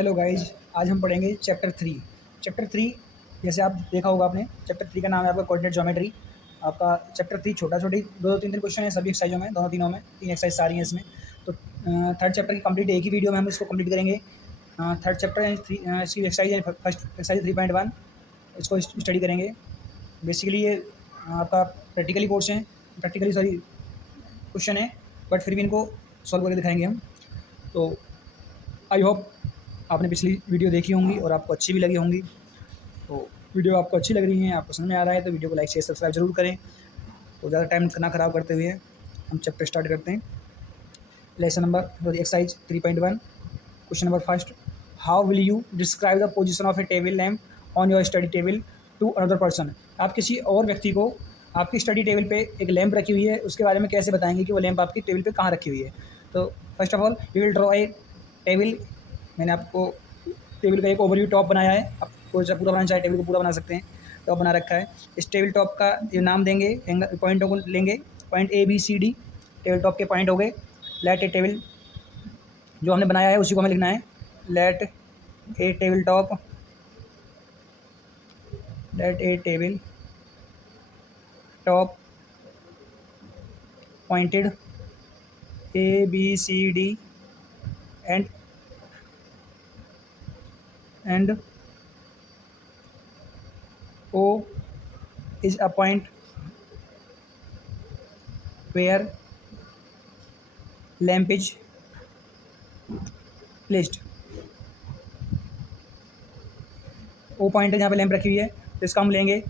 Hello guys, आज हम पढ़ेंगे चैप्टर 3। चैप्टर 3 जैसे आप देखा होगा आपने, चैप्टर 3 का नाम है आपका कोऑर्डिनेट ज्योमेट्री। आपका चैप्टर 3 छोटी दो दो तीन तीन क्वेश्चन है सभी एक्सरसाइजों में, दोनों तीनों में 3 एक्सरसाइज सारी हैं इसमें। तो थर्ड चैप्टर की कंप्लीट एक ही वीडियो में हम इसको कंप्लीट करेंगे। थर्ड चैप्टर इसकी एक्सरसाइज है फर्स्ट एक्सरसाइज 3.1, इसको स्टडी करेंगे। बेसिकली ये आपका प्रैक्टिकली कोर्स है, प्रैक्टिकली सॉरी क्वेश्चन है, बट फिर भी इनको सॉल्व करके दिखाएंगे हम। तो आई होप आपने पिछली वीडियो देखी होंगी और आपको अच्छी भी लगी होंगी। तो वीडियो आपको अच्छी लग रही है, आपको समझ में आ रहा है तो वीडियो को लाइक शेयर सब्सक्राइब जरूर करें। तो ज़्यादा टाइम ना ख़राब करते हुए हम चैप्टर स्टार्ट करते हैं। Lesson number exercise 3.1, question number first. How will you describe the position of a table lamp on your study table to another person. आप किसी और व्यक्ति को आपकी स्टडी टेबल पे एक लैंप रखी हुई है उसके बारे में कैसे बताएंगे कि वो लैंप आपकी टेबल पे कहाँ रखी हुई है। तो first of all you will draw a table. मैंने आपको टेबल का एक ओवरव्यू टॉप बनाया है, आपको जब पूरा बनाना चाहे टेबल को पूरा बना सकते हैं। टॉप बना रखा है। इस टेबल टॉप का ये नाम देंगे, पॉइंटों को लेंगे, point A B C D table top के पॉइंट हो गए। लेट ए टेबल जो हमने बनाया है उसी को हमें लिखना है। Let A table top, let A table top pointed A B C D and O is a point where lamp is placed। O point है जहाँ पे लैंप रखी हुई है, तो इसका हम लेंगे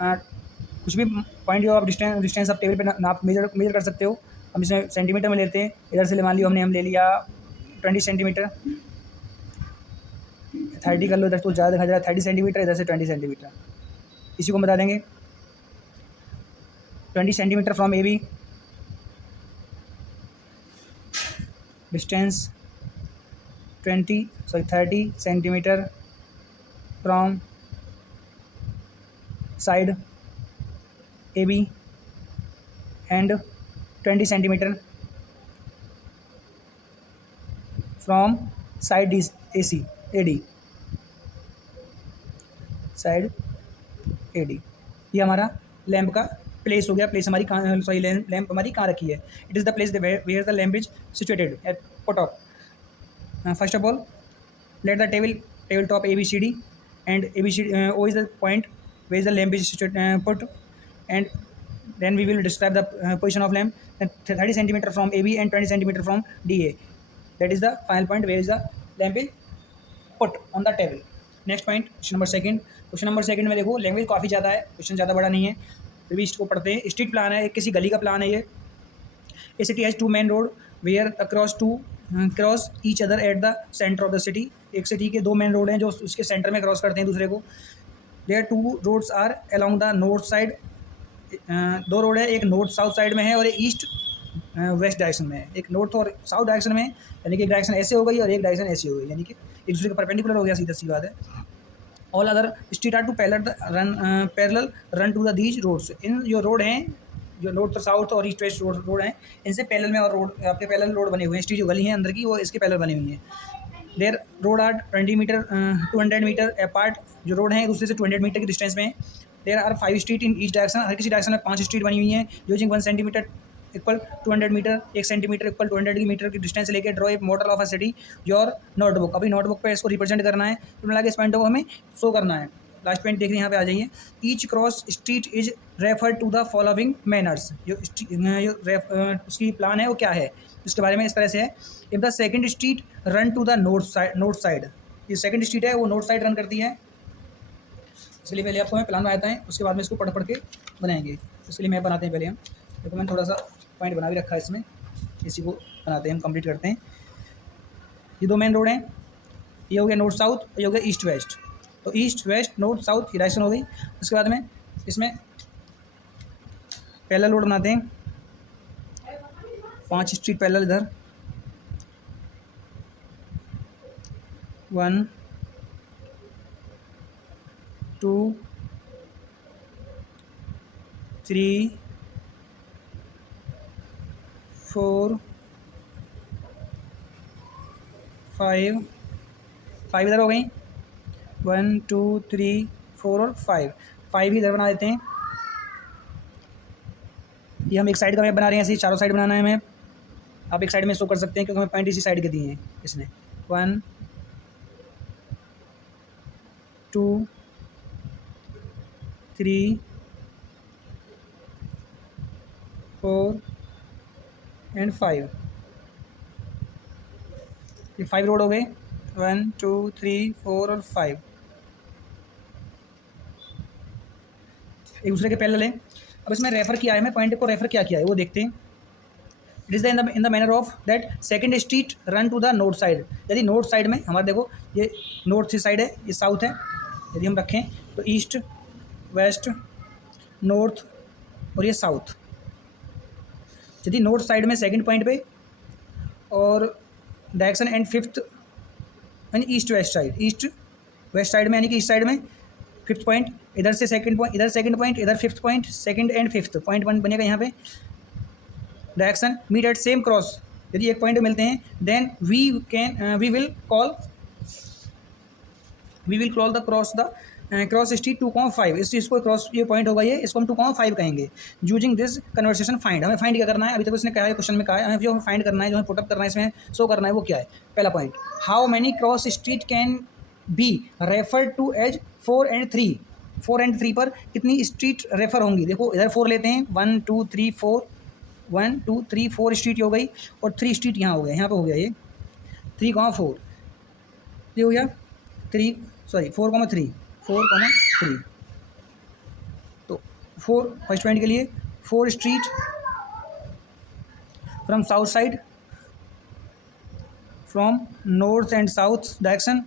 कुछ भी पॉइंट जो आप डिस्टेंस आप टेबल पे नाप मेजर कर सकते हो। हम इसमें सेंटीमीटर में लेते हैं। इधर से मान लियो हम ले लिया 20 सेंटीमीटर, 30 कर लो, इधर तो ज़्यादा दिखा जा रहा है 30 सेंटीमीटर, इधर से 20 सेंटीमीटर। इसी को बता देंगे 20 centimetre from A B, distance 30 centimetre from side A B and 20 centimetre from side A C A D, side A D. ये हमारा लैंप का प्लेस हो गया। प्लेस हमारी कहाँ, सॉरी लैंप हमारी कहाँ रखी है। It is the place where the lamp is situated at put off. First of all let the table top A B C D and A B C O is the point where the lamp is put and then we will describe the position of lamp 30 centimeter from AB and 20 centimeter from DA. That is the final point where is the lamp is put on the table. Next point, question number second में देखो language काफ़ी ज़्यादा है, question ज़्यादा बड़ा नहीं है, फिर भी इसको पढ़ते हैं। स्ट्रीट प्लान है, किसी गली का प्लान है ये। A city has 2 main road where cross each other at the centre of the city. एक सिटी के 2 मेन रोड हैं जो उसके सेंटर में क्रॉस करते हैं दूसरे को। There 2 roads are along the north side. 2 road है, एक नॉर्थ साउथ साइड में है और एक ईस्ट वेस्ट डायरेक्शन में है। एक नॉर्थ और साउथ डायरेक्शन में है, यानी कि एक डायरेक्शन ऐसे हो गई और एक डायरेक्शन ऐसी हो गई, यानी कि एक दूसरे के परपेंडिकुलर हो गया, सीधा सी बात है। All other street are to parallel run to the these roads. इन जो रोड हैं, जो नॉर्थ साउथ और ईस्ट वेस्ट रोड हैं, इनसे पैरेलल में और रोड आपके पैरेलल रोड बने हुए हैं। स्ट्रीट जो गली हैं अंदर की वो इसके पैरेलल बनी हुई हैं। There road are 200 metre apart. जो रोड हैं एक दूसरे से 200 मीटर की डिस्टेंस में है। There are 5 street in each direction. हर किसी डायरेक्शन में 5 स्ट्रीट बनी हुई हैं। Using 1 centimetre equal 200 metre, 1 centimetre equal 200 metre की डिस्टेंस लेके draw a model of a city your notebook. अभी नोटबुक पे इसको रिप्रेजेंट करना है, तो मिला के इस पॉइंट को हमें शो करना है। लास्ट पॉइंट देखिए, यहाँ पे आ जाइए। Each cross street is refer to the following manners. जो उसकी प्लान है वो क्या है, इसके बारे में इस तरह से है। If the second street run to the north side, ये सेकंड स्ट्रीट है वो नॉर्थ साइड रन करती है। इसलिए पहले आपको हमें प्लान बनाता है, उसके बाद में इसको पढ़ के बनाएंगे। इसलिए मैप बनाते हैं पहले हम। देखो मैंने थोड़ा सा पॉइंट बना भी रखा है इसमें, इसी को बनाते हैं हम, कंप्लीट करते हैं। ये 2 मेन रोड हैं, ये हो गया नॉर्थ साउथ, ये हो गया ईस्ट वेस्ट। तो ईस्ट वेस्ट नॉर्थ साउथ की डायरेक्शन हो गई। उसके बाद में इसमें पैरेलल रोड बनाते हैं, 5 स्ट्रीट पैरेलल इधर, 1 2 3 4 5 5 इधर हो गई, 1 2 3 4 और 5, 5 ही इधर बना देते हैं। ये हम एक साइड का मैप बना रहे हैं, ऐसे ही चारों साइड बनाना है मैप। आप एक साइड में शो कर सकते हैं क्योंकि हमें पॉइंट इसी साइड के दिए हैं इसने। 1 2 3 4 एंड 5, ये 5 रोड हो गए, 1 2 3 4 और 5 एक दूसरे के पैरेलल है। अब इसमें रेफर किया है, मैं पॉइंट को रेफर क्या किया है वो देखते हैं। It is in the manner of that second street run to the north side. यदि नॉर्थ साइड में हमारा देखो ये नॉर्थ साइड है, ये साउथ है, यदि हम रखें तो ईस्ट वेस्ट नॉर्थ और ये साउथ। यदि नॉर्थ साइड में सेकंड पॉइंट पे और डायरेक्शन एंड फिफ्थ यानी east west side, east west side में यानी कि ईस्ट साइड में फिफ्थ पॉइंट, इधर से सेकंड पॉइंट, इधर सेकंड पॉइंट, इधर fifth point, second and fifth point one बनेगा यहाँ पे। Direction meet at same cross, यदि एक पॉइंट मिलते हैं then we will call the cross street 2,5। इस चीज़ को क्रॉस ये पॉइंट होगा, ये इसको हम 2,5 कहेंगे। यूजिंग दिस कन्वर्सेशन फाइंड, हमें फाइंड क्या करना है, अभी तक उसने कहा है क्वेश्चन में कहा है, हमें जो फाइंड करना है, जो हमें पुटअप करना है, इसमें शो करना है वो क्या है। पहला point, how many cross street can be refer to as 4 and 3। 4 and 3 पर कितनी स्ट्रीट रेफर होंगी, देखो इधर 4 लेते हैं, 1 2 3 4, 1 2 3 4 स्ट्रीट हो गई और 3 स्ट्रीट यहाँ हो गया, यहाँ पे हो गया ये 3,4, ये हो गया 3 सॉरी 4,3 तो 4 फर्स्ट पॉइंट के लिए 4 street from south side, from north and south direction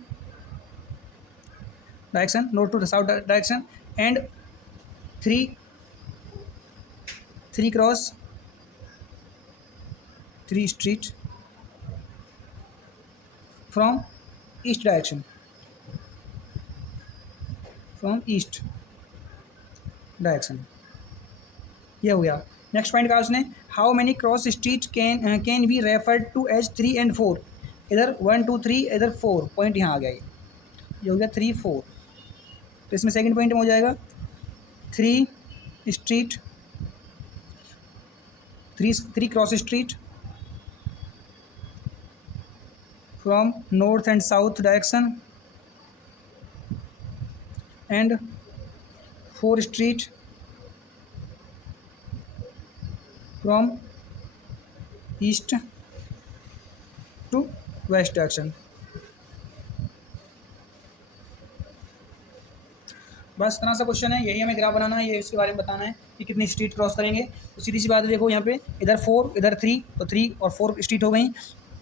north to south direction and 3 cross 3 street from east direction, from east direction, ये हो गया। नेक्स्ट पॉइंट कहा उसने, how many cross street can be refer to as 3 and 4। इधर 1 2 3, इधर 4 point यहाँ आ गया, ये हो गया 3 4, तो इसमें सेकंड पॉइंट में हो जाएगा 3 street 3 cross street from north and south direction and 4 street from east to west direction. बस इतना सा क्वेश्चन है, यही हमें ग्राफ बनाना है, ये इसके बारे में बताना है कि कितनी स्ट्रीट क्रॉस करेंगे। तो सीधी सी बात है, देखो यहाँ पे इधर 4 इधर 3, तो 3 और 4 स्ट्रीट हो गई,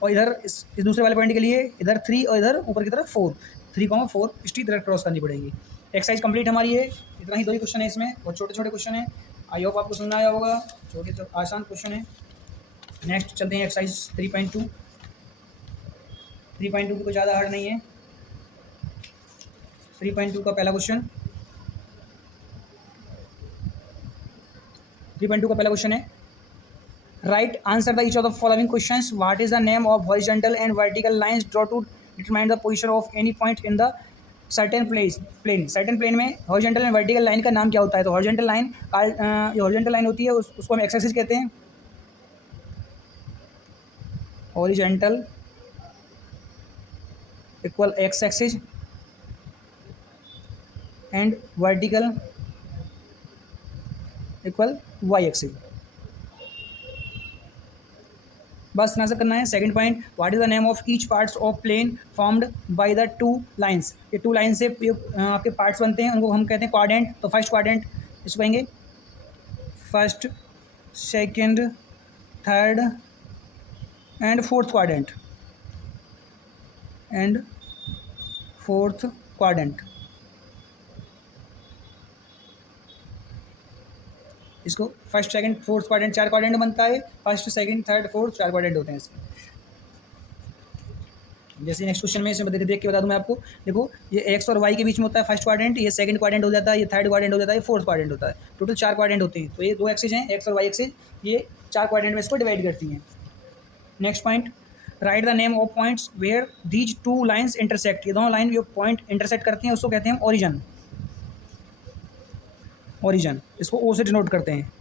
और इधर इस दूसरे वाले पॉइंट के लिए इधर 3 और इधर ऊपर की तरफ 4, 3,4 स्ट्रीट इधर क्रॉस करनी पड़ेगी। एक्सरसाइज कंप्लीट हमारी है, इतना ही 2 ही क्वेश्चन है इसमें, बहुत छोटे छोटे क्वेश्चन है। आई होप आपको समझ आया होगा, छोटे तो आसान क्वेश्चन है। नेक्स्ट चलते हैं एक्सरसाइज 3.2। 3.2 भी कोई ज़्यादा हार्ड नहीं है। 3.2 का पहला क्वेश्चन, 3.2 का पहला क्वेश्चन है, write answer the each of the following questions. What is the name of horizontal and vertical lines draw to determine the position of any point in the certain plane. Certain plane में horizontal and vertical line का नाम क्या होता है। तो horizontal line जो horizontal line होती है उसको हम एक्स एक्सिस कहते हैं, horizontal equal X axis and vertical equal Y axis. बस इतना से करना है। Second point, what is the name of each parts of plane formed by the 2 lines. ये 2 लाइन से आपके पार्ट्स बनते हैं, उनको हम कहते हैं क्वाड्रेंट। तो फर्स्ट क्वाड्रेंट इसको कहेंगे first, second, third and fourth quadrant, and fourth quadrant. इसको first second fourth quadrant 4 quadrant बनता है। First second third fourth 4 quadrant होते हैं इसके। जैसे नेक्स्ट क्वेश्चन में इसमें देख के बता दूं मैं आपको, देखो ये एक्स और वाई के बीच में होता है फर्स्ट क्वाड्रेंट, ये सेकंड क्वाड्रेंट हो जाता है, ये थर्ड क्वाड्रेंट हो जाता है, ये फोर्थ क्वाड्रेंट होता है। टोटल 4 क्वाड्रेंट होते हैं। तो ये 2 एक्सिस हैं, एक्स और वाई एक्सिस, ये 4 क्वाड्रेंट में इसको डिवाइड करती हैं। Next point, write the name of points where these two lines intersect, ये दोनों लाइन जो पॉइंट इंटरसेक्ट करती हैं उसको कहते हैं ओरिजन, ओरिजन इसको ओ से डिनोट करते हैं।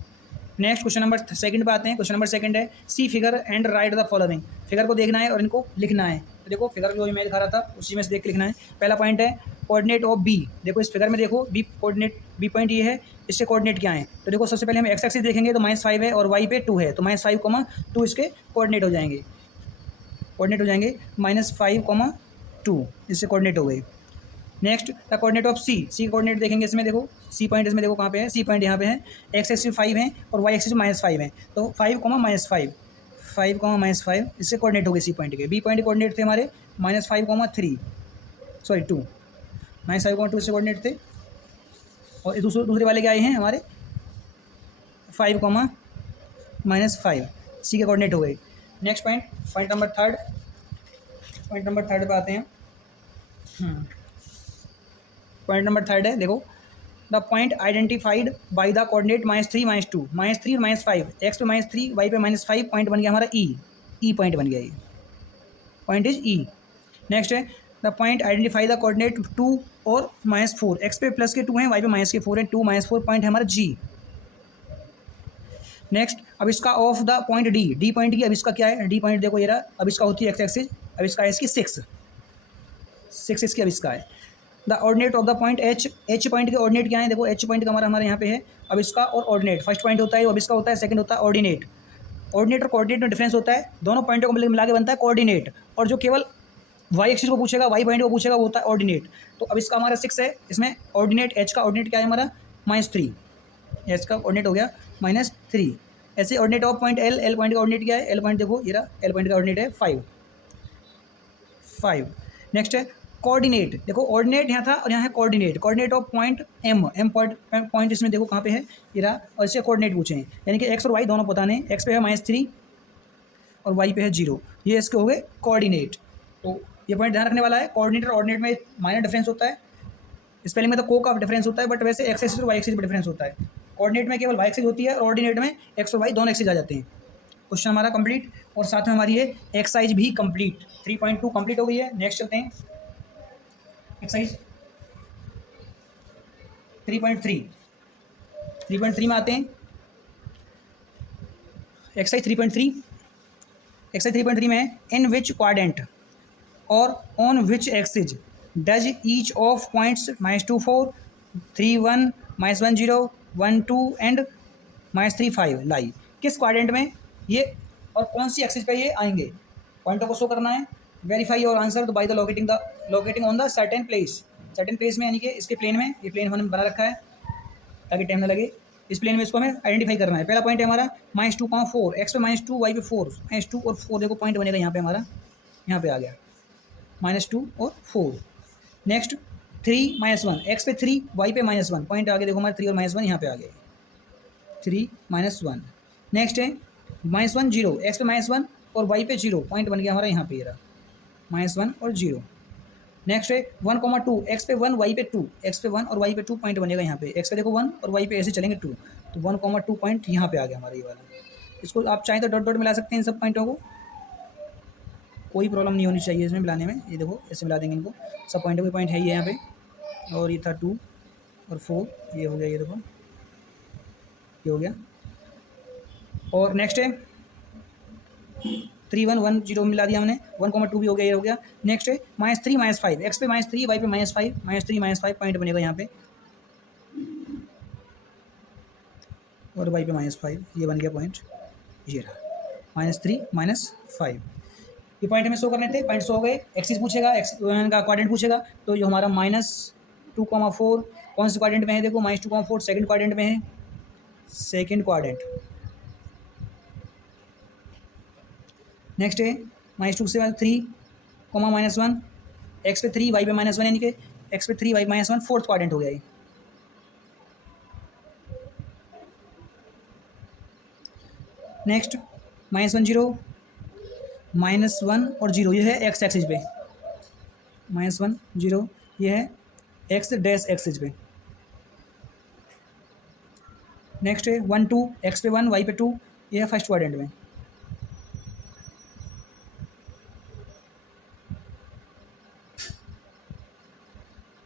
नेक्स्ट क्वेश्चन नंबर सेकंड पे आते हैं। क्वेश्चन नंबर सेकंड है see figure and write the following, figure को देखना है और इनको लिखना है। तो देखो फिगर जो मैं दिखा रहा था उसी में से देख के लिखना है। पहला पॉइंट है कोऑर्डिनेट ऑफ बी, देखो इस फिगर में देखो बी कोऑर्डिनेट, बी पॉइंट ये है, इससे कोऑर्डिनेट क्या है। तो देखो सबसे पहले हम एक्स एक्सिस देखेंगे तो -5 है और वाई पे 2 है, तो -5, 2 इसके कोऑर्डिनेट हो जाएंगे, कोऑर्डिनेट हो जाएंगे -5, 2 इससे कोऑर्डिनेट हो गई। Next the coordinate of C, C coordinate देखेंगे इसमें, देखो सी पॉइंट इसमें देखो कहाँ पे है, सी पॉइंट यहाँ पे है, एक्स एक्सिस 5 है और वाई एक्सिस -5 है, तो 5, -5, 5, इससे कोऑर्डिनेट हो गए सी पॉइंट के। बी पॉइंट के कोऑर्डिनेट थे हमारे -5, 2 -5, 2 से कोऑर्डिनेट थे, और दूसरे वाले क्या आए हैं हमारे 5, -5 सी के कोऑर्डिनेट हो गए। Next point, point number third पे आते हैं। पॉइंट नंबर थर्ड है, देखो the point identified by the coordinate -3, -2, -3 और -5, एक्स पे -3 वाई पे -5, पॉइंट बन गया हमारा ई पॉइंट बन गया, ये पॉइंट इज ई। नेक्स्ट है the point identify the coordinate 2 और -4, एक्स पे प्लस के 2 हैं, वाई पे -4 है, 2, -4 पॉइंट है हमारा जी। नेक्स्ट अब इसका of the point D point की, अब इसका क्या है, डी पॉइंट देखो ये रहा, अब इसका होती है एक्स एक्सिस, अब इसका है इसकी 6 इसकी, अब इसका है the ordinate of the point H point के ऑर्डिनेट क्या है, देखो एच पॉइंट का हमारे यहाँ पे है, अब इसका और ऑर्डिनेट, फर्स्ट पॉइंट होता है अब इसका होता है, सेकंड होता है ऑर्डिनेट। ऑर्डिनेट और कोऑर्डिनेट में डिफरेंस होता है, दोनों पॉइंटों को मिला के बनता है कोऑर्डिनेट, और जो केवल वाई एक्सिस को पूछेगा, वाई पॉइंट को पूछेगा वो होता है ऑर्डिनेट। तो अब इसका हमारा 6 है, इसमें ऑर्डिनेट एच का ऑर्डिनेट क्या है हमारा -3, एच का ऑर्डिनेट हो गया -3। ऐसे ordinate of point L point का ऑर्डिनेट क्या है, एल पॉइंट देखो ये रहा, एल पॉइंट का ऑर्डिनेट है 5। नेक्स्ट है कोऑर्डिनेट, देखो ऑर्डिनेट यहाँ था और यहाँ है coordinate, coordinate of point M point इसमें देखो कहाँ पे है, ये रहा, और इससे कोऑर्डिनेट पूछे हैं, यानी कि एक्स और वाई दोनों पता नहीं, एक्स पे है -3 और वाई पे है 0, ये इसके हो गए कोऑर्डिनेट। तो ये पॉइंट ध्यान रखने वाला है, कोऑर्डिनेट और ऑर्डिनेट में माइनर डिफरेंस होता है, स्पेलिंग में तो को का डिफरेंस होता है, बट वैसे एक्स एक्सिस और वाई एक्सिस में डिफरेंस होता है। कोऑर्डिनेट में केवल वाई एक्सिस होती है और ऑर्डिनेट में एक्स और वाई दोनों एक्सिस आ जाते हैं। क्वेश्चन हमारा कंप्लीट, और साथ में हमारी ये एक्सरसाइज भी कंप्लीट, 3.2 कंप्लीट हो गई है। नेक्स्ट चलते हैं एक्सरसाइज 3.3, 3.3 में आते हैं। एक्सरसाइज 3.3 में है इन विच क्वाड्रेंट और on which axis does each of points -2, 4, 3, 1, -1, 0, 1, 2 and -3, 5 लाई, किस क्वाड्रेंट में ये और कौन सी एक्सिस पे ये आएंगे, पॉइंटों को शो करना है। Verify your answer by the locating on the certain place में, यानी कि इसके प्लेन में, ये प्लेन हमने बना रखा है ताकि टाइम ना लगे, इस प्लेन में इसको हमें आइडेंटिफाई करना है। पहला पॉइंट है हमारा -2, 4, एक्स पे -2 वाई पे 4, -2 और 4 देखो पॉइंट बनेगा यहाँ पे हमारा, यहाँ पे आ गया -2 और 4। नेक्स्ट 3, -1, एक्स पे 3 वाई पे -1 पॉइंट आगे देखो हमारे 3 और -1 यहाँ पे आ गए, 3, -1। नेक्स्ट है -1, 0, एक्स पे -1 और वाई पे 0 पॉइंट बन गया हमारा यहाँ पे, ये रहा -1 और 0। नेक्स्ट है 1, 2, एक्स पे 1 वाई पे 2, एक्स पे 1 और वाई पे 2 पॉइंट बनेगा यहाँ पे, एक्स पे देखो 1 और वाई पे ऐसे चलेंगे 2, तो 1, 2 पॉइंट यहाँ पे आ गया हमारा ये वाला। इसको आप चाहें तो डॉट डॉट मिला सकते हैं इन सब पॉइंटों को, कोई प्रॉब्लम नहीं होनी चाहिए इसमें मिलाने में, ये देखो ऐसे मिला देंगे इनको, सब पॉइंटों के पॉइंट है ये यहाँ पे, और ये था 2 और 4, ये हो गया, ये देखो ये हो गया। और नेक्स्ट है 3, 1, 1, 0 मिला दिया हमने, 1, 2 भी हो गया, ये हो गया। नेक्स्ट है -3, -5, एक्स पे -3 वाई पे -5, -3, -5 पॉइंट बनेगा यहाँ पे, और वाई पे -5, ये बन गया पॉइंट, ये रहा -3, -5। ये पॉइंट हमें शो करने थे, पॉइंट शो हो गए। एक्सिस पूछेगा, एक्स का क्वाड्रेंट पूछेगा, तो जो हमारा -2, 4 कौन से क्वाड्रेंट में है, देखो -2, 4 सेकंड क्वाड्रेंट में है, सेकंड क्वाड्रेंट। नेक्स्ट है -2 से 3, -1, एक्स पे 3 वाई पे -1, यानी कि एक्स पे 3 वाई -1 फोर्थ क्वाड्रेंट हो गया ये। नेक्स्ट -1, 0, -1 और 0, ये है एक्स एक्सिस पे, -1, 0 ये है एक्स डैश एक्सिस पे। नेक्स्ट है 1, 2, एक्स पे 1 वाई पे 2, ये है फर्स्ट क्वाड्रेंट में।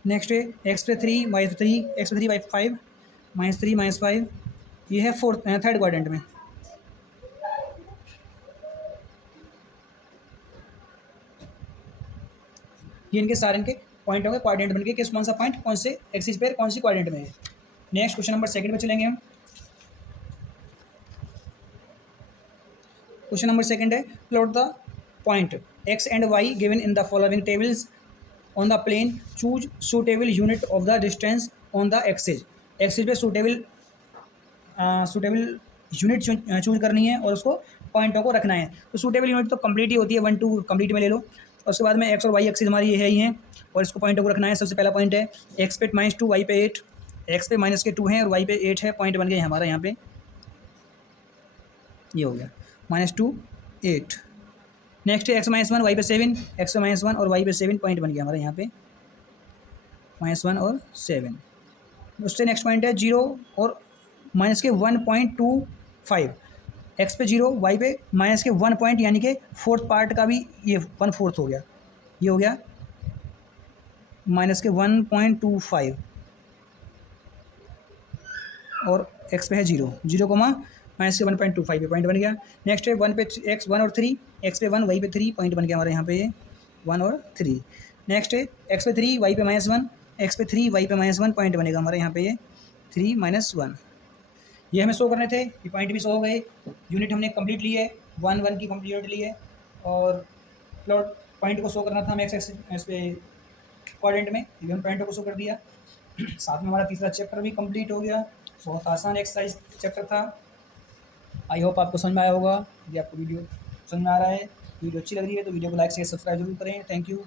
नेक्स्ट है एक्स पे 3 वाई पे 3, एक्स पे 3 वाई 5, -3 -5, ये है थर्ड क्वाड्रेंट में। ये इनके सारे इनके पॉइंट होंगे क्वाड्रेंट बन के, किस कौन सा पॉइंट कौन से एक्सिस पे कौन सी क्वाड्रेंट में है। नेक्स्ट क्वेश्चन नंबर सेकंड में चलेंगे हम। क्वेश्चन नंबर सेकंड है, plot the point X and Y given in the following tables on the plane, choose suitable unit of the distance on the axis. Axis पे suitable unit choose करनी है और उसको पॉइंटों को रखना है। तो सूटेबल यूनिट तो कंप्लीट ही होती है, 1 2 कंप्लीट में ले लो। और उसके बाद में एक्स और वाई एक्सिस हमारी ये है ही है और इसको पॉइंटों को रखना है। सबसे पहला पॉइंट है एक्स पे -2 वाई पे 8, एक्स पे -2 है और वाई पे 8 है, पॉइंट बन गए हमारा यहाँ पे, ये हो गया -2 8। नेक्स्ट है x-1 वाई पे 7, एक्स पे -1 और वाई पे 7, पॉइंट बन गया हमारा यहाँ पे -1 और 7। उससे नेक्स्ट पॉइंट है 0 और -1.25, एक्स पे 0 वाई पे -1 पॉइंट, यानी कि फोर्थ पार्ट का भी ये 1/4 हो गया, ये हो गया -1.25 और एक्स पे है 0 0 को -1.25 पे पॉइंट बन गया। नेक्स्ट है 1 पे एक्स 1 और 3, एक्स पे 1 वाई पे 3, पॉइंट बन गया हमारे यहाँ पे ये 1 और 3। नेक्स्ट है एक्स पे 3 वाई पे -1, एक्स पे 3 वाई पे -1, पॉइंट बनेगा हमारे यहाँ पे ये 3 -1। ये हमें शो करने थे, ये पॉइंट भी शो हो गए, यूनिट हमने कंप्लीट ली है, 1 1 की कंप्लीट ली है। और प्लॉट पॉइंट को शो करना था हमें एक्स एक्स पे क्वाड्रेंट में, ये हम पॉइंटों को शो कर दिया। साथ में हमारा तीसरा चैप्टर भी कंप्लीट हो गया। बहुत आसान एक्सरसाइज चैप्टर था। आई होप आपको समझ में आया होगा। यदि आपको वीडियो समझ में आ रहा है, वीडियो अच्छी लग रही है तो वीडियो को लाइक शेयर सब्सक्राइब जरूर करें। Thank you.